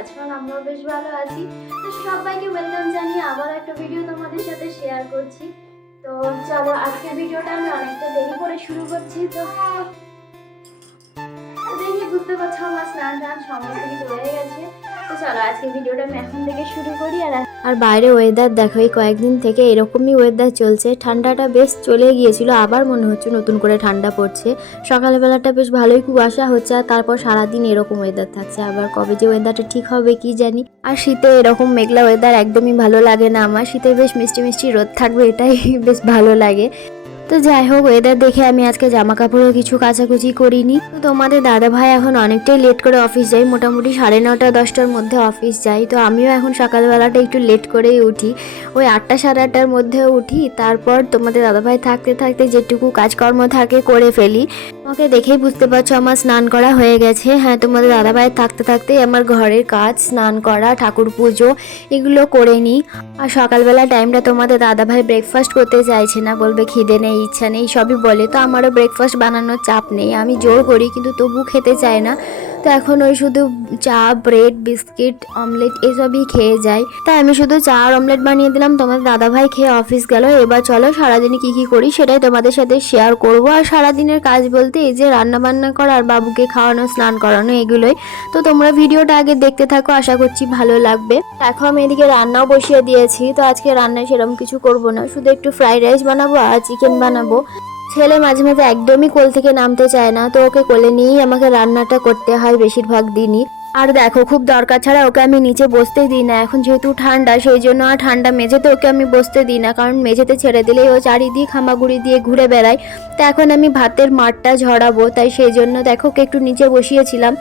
আছেন আমরাও বেশ ভালো আছি। তো সবাইকে ওয়েলকাম জানিয়ে আবার একটা ভিডিও তোমাদের সাথে শেয়ার করছি। তো চলো আজকের ভিডিওটা আমি অনেকটা দেরি করে শুরু করছি। তো দেখি, বুঝতে পারছ আমার স্নান টান সময় থেকে হয়ে গেছে। তো চলো আজকের ভিডিওটা আমি এখন থেকে শুরু করি আর আর বাইরে ওয়েদার দেখো, এই কয়েকদিন থেকে এরকমই ওয়েদার চলছে। ঠান্ডাটা বেশ চলে গিয়েছিল, আবার মনে হচ্ছে নতুন করে ঠান্ডা পড়ছে। সকালবেলাটা বেশ ভালোই কুয়াশা হচ্ছে, আর তারপর সারাদিন এরকম ওয়েদার থাকছে। আবার কবে যে ওয়েদারটা ঠিক হবে কি জানি? আর শীতে এরকম মেঘলা ওয়েদার একদমই ভালো লাগে না আমার। শীতে বেশ মিষ্টি মিষ্টি রোদ থাকবে, এটাই বেশ ভালো লাগে। তো যাই হোক ওয়েদার দেখে আমি আজকে জামা কাপড়ও কিছু কাচাকুচি করিনি। তো তোমাদের দাদা ভাই এখন অনেকটাই লেট করে অফিস যাই মোটামুটি সাড়ে নটা দশটার মধ্যে অফিস যাই তো আমিও এখন সকালবেলাটা একটু লেট করেই উঠি। ওই আটটা, সাড়ে আটটার মধ্যে উঠি। তারপর তোমাদের দাদা ভাই থাকতে থাকতে যেটুকু কাজকর্ম থাকে করে ফেলি। আমাকে দেখেই বুঝতে পারছ আমার স্নান করা হয়ে গেছে। হ্যাঁ তোমাদের দাদা ভাই থাকতে থাকতেই আমার ঘরের কাজ, স্নান করা, ঠাকুর পুজো এগুলো করে নিই। আর সকালবেলা টাইমটা তোমাদের দাদাভাই ব্রেকফাস্ট করতে চাইছে না, বলবে খিদে নেই। ইচ্ছা নেই, সবই বলে, তো আমারও ব্রেকফাস্ট বানানোর চাপ নেই। আমি জোর করি, কিন্তু তবু খেতে চায় না। তো এখন ওই শুধু চা, ব্রেড, বিস্কিট, অমলেট এসবই খেয়ে যায়। তাই আমি শুধু চা আর অমলেট বানিয়ে দিলাম। তোমাদের দাদাভাই খেয়ে অফিস গেল। এবার চলো সারাদিনে কি কি করি সেটাই তোমাদের সাথে শেয়ার করব। আর সারাদিনের কাজ বলতে এই যে রান্না বান্না করা আর বাবুকে খাওয়ানো, স্নান করানো, এগুলোই। তো তোমরা ভিডিওটা আগে দেখতে থাকো, আশা করছি ভালো লাগবে। দেখো আমি এদিকে রান্নাও বসিয়ে দিয়েছি। তো আজকে রান্নায় সেরকম কিছু করব না। শুধু একটু ফ্রাইড রাইস বানাবো আর চিকেন বানাবো। ছেলে মাঝে মাঝে একদমই কোল থেকে নামতে চায় না, তো ওকে কোলে নিয়েই আমাকে রান্নাটা করতে হয় বেশিরভাগ দিনই। আর দেখো, খুব দরকার ছাড়া ওকে আমি নিচে বসতেই দিই না। এখন যেহেতু ঠান্ডা, সেই জন্য আর ঠান্ডা মেঝেতে ওকে আমি বসতে দিই না। কারণ মেঝেতে ছেড়ে দিলেই ও চারিদিক হামাগুড়ি দিয়ে ঘুরে বেড়ায়। তো এখন আমি ভাতের মাঠটা ঝরাবো, তাই সেই জন্য দেখো, ওকে একটু নিচে বসিয়েছিলাম।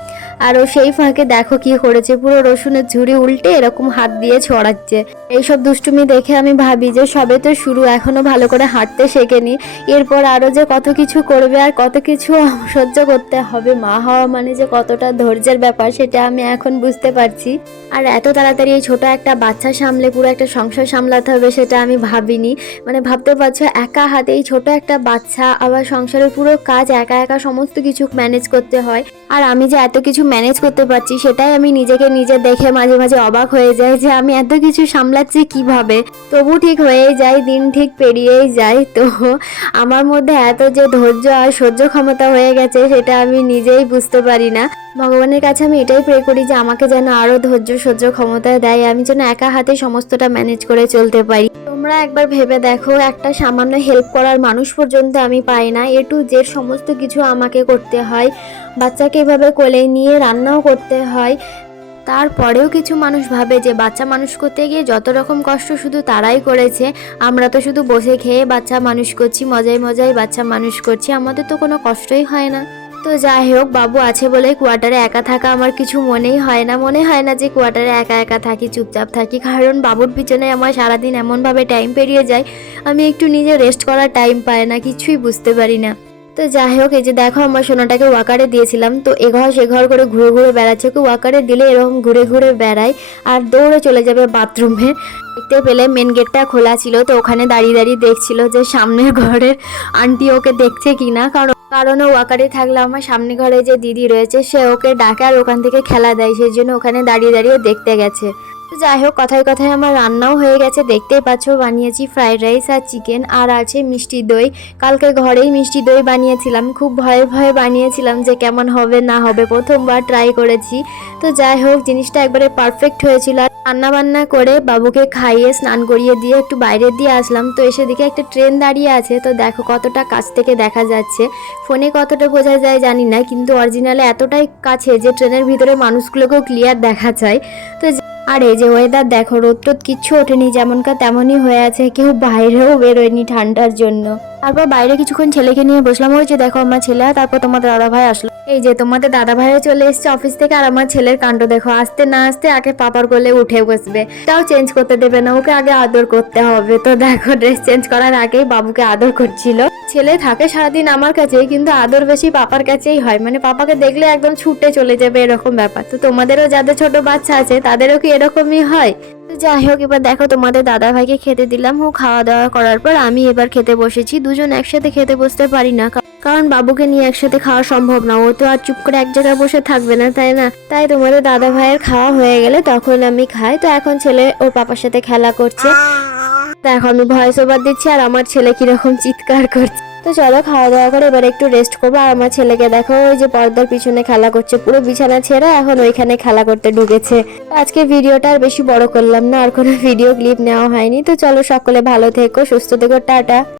আর ও সেই ফাঁকে দেখো কি করেছে, পুরো রসুনের ঝুড়ি উল্টে এরকম হাত দিয়ে ছড়াচ্ছে। এইসব দুষ্টুমি দেখে আমি ভাবি যে সবে তো শুরু এখনও ভালো করে হাঁটতে শেখেনি। এরপর আরও যে কত কিছু করবে আর কত কিছু সহ্য করতে হবে, মা হওয়া মানে যে কতটা ধৈর্যের ব্যাপার, সেটা আমি এখন বুঝতে পারছি। আর এত তাড়াতাড়ি এই ছোট একটা বাচ্চা সামলে, পুরো একটা সংসার সামলাতে হবে সেটা আমি ভাবিনি। মানে ভাবতে পারছ, একা হাতে এই ছোট একটা বাচ্চা আবার সংসারের পুরো কাজ একা একা সমস্ত কিছু ম্যানেজ করতে হয়। আর আমি যে এত কিছু ম্যানেজ করতে পারছি, সেটাই আমি নিজেকে নিজে দেখে মাঝে মাঝে অবাক হয়ে যাই যে আমি এত কিছু সামলাচ্ছি কীভাবে? তবু ঠিক হয়েই যায়, দিন ঠিক পেরিয়েই যায়। তো আমার মধ্যে এত যে ধৈর্য আর সহ্য ক্ষমতা হয়ে গেছে, সেটা আমি নিজেই বুঝতে পারি না। ভগবানের কাছে আমি এটাই প্রে করি যে আমাকে যেন আরও ধৈর্য, সহ্য ক্ষমতা দেয়, আমি যেন একা হাতে সমস্তটা ম্যানেজ করে চলতে পারি। তোমরা একবার ভেবে দেখো, একটা সামান্য হেল্প করার মানুষ পর্যন্ত আমি পাই না। এ টু জেড সমস্ত কিছু আমাকে করতে হয়। বাচ্চাকে এভাবে কোলে নিয়ে রান্নাও করতে হয়। তারপরেও কিছু মানুষ ভাবে যে বাচ্চা মানুষ করতে গিয়ে যত রকম কষ্ট শুধু তারাই করেছে। আমরা তো শুধু বসে খেয়ে বাচ্চা মানুষ করছি, মজায় মজায় বাচ্চা মানুষ করছি। আমাদের তো কোনো কষ্টই হয় না। তো যাই হোক, বাবু আছে বলে কোয়ার্টারে একা থাকা আমার কিছু মনেই হয় না। মনে হয় না যে কোয়ার্টারে একা একা থাকি, চুপচাপ থাকি। কারণ বাবুর পিছনে আমার সারাদিন এমনভাবে টাইম পেরিয়ে যায়, আমি একটু নিজে রেস্ট করার টাইম পাই না, কিছুই বুঝতে পারি না। তো যাই হোক, এই যে দেখো আমার সোনাটাকে ওয়াকারে দিয়েছিলাম, তো এঘর সেঘর করে ঘুরে ঘুরে বেড়াচ্ছে। ওকে ওয়াকারে দিলে এরকম ঘুরে ঘুরে বেড়ায় আর দৌড়ে চলে যাবে বাথরুমে দেখতে পেলে মেন গেটটা খোলা ছিল, তো ওখানে দাঁড়িয়ে দাঁড়িয়ে দেখছিল যে সামনের ঘরের আন্টি ওকে দেখছে কিনা, কারণ কারণ ওয়াকারে থাকলে আমার সামনে ঘরে যে দিদি রয়েছে, সে ওকে ডাকে আর ওখান থেকে খেলা দেয়। সেই জন্য ওখানে দাঁড়িয়ে দাঁড়িয়ে দেখতে গেছে। যাই হোক, কথায় কথায় আমার রান্নাও হয়ে গেছে। দেখতেই পাচ্ছ, বানিয়েছি ফ্রাইড রাইস আর চিকেন, আর আছে মিষ্টি দই। কালকে ঘরেই মিষ্টি দই বানিয়েছিলাম। খুব ভয়ে ভয়ে বানিয়েছিলাম যে কেমন হবে, না হবে। প্রথমবার ট্রাই করেছি। তো যাই হোক, জিনিসটা একবারে পারফেক্ট হয়েছিল। আর রান্না বান্না করে বাবুকে খাইয়ে স্নান করিয়ে দিয়ে একটু বাইরে দিয়ে আসলাম। তো এসে দিকে একটা ট্রেন দাঁড়িয়ে আছে। তো দেখো কতটা কাছ থেকে দেখা যাচ্ছে। ফোনে কতটা বোঝা যায় জানি না, কিন্তু অরিজিনালে এতটাই কাছে যে ট্রেনের ভিতরে মানুষগুলোকেও ক্লিয়ার দেখা যায়। তো আর এই যে ওয়েদার দেখো, রোদ টোদ কিচ্ছু ওঠেনি যেমনকার তেমনই হয়ে আছে, কেউ বাইরেও বেরোয়নি ঠান্ডার জন্য। তারপর বাইরে কিছুক্ষণ ছেলেকে নিয়ে বসলাম, ওই যে দেখো আমার ছেলে তারপর তোমার দাদা ভাই আসলো। এই যে তোমাদের দাদা ভাইও চলে এসছে অফিস থেকে আর আমার ছেলের কাণ্ড দেখো। আসতে না আসতে আগে পাপার কোলে উঠে বসবে। তাও চেঞ্জ করতে দেবে না, ওকে আগে আদর করতে হবে। তো দেখো ড্রেস চেঞ্জ করার আগেই বাবুকে আদর করছিল। ছেলে থাকে সারাদিন আমার কাছেই, কিন্তু আদর বেশি পাপার কাছেই হয়। মানে পাপাকে দেখলে একদম ছুটে চলে যাবে এরকম ব্যাপার। তো তোমাদেরও যাদের ছোট বাচ্চা আছে, তাদেরও কি এরকমই হয়? যাই হোক, এবার দেখো তোমাদের দাদা ভাইকে খেতে দিলাম। ও খাওয়া দাওয়া করার পর আমি এবার খেতে বসেছি। দুজন একসাথে খেতে বসতে পারি না। কারণ বাবুকে নিয়ে একসাথে খাওয়া সম্ভব না। ও তো আর চুপ করে এক জায়গায় বসে থাকবে না, তাই না? তাই তোমাদের দাদা ভাইয়ের খাওয়া হয়ে গেলে তখন আমি খাই। তো এখন ছেলে ওর পাপার সাথে খেলা করছে। দেখো আমি ভয়েস ওভার দিচ্ছি আর আমার ছেলে কীরকম চিৎকার করছে। তো চলো খাওয়া দাওয়া করে এবার একটু রেস্ট করব। আর আমার ছেলেকে দেখো, ওই যে পর্দার পিছনে খেলা করছে। পুরো বিছানা ছেড়ে এখন ওইখানে খেলা করতে ঢুকেছে। আজকে ভিডিওটা আর বেশি বড় করলাম না, আর কোনো ভিডিও ক্লিপ নেওয়া হয়নি। তো চলো সকলে ভালো থেকো, সুস্থ থেকো, টাটা।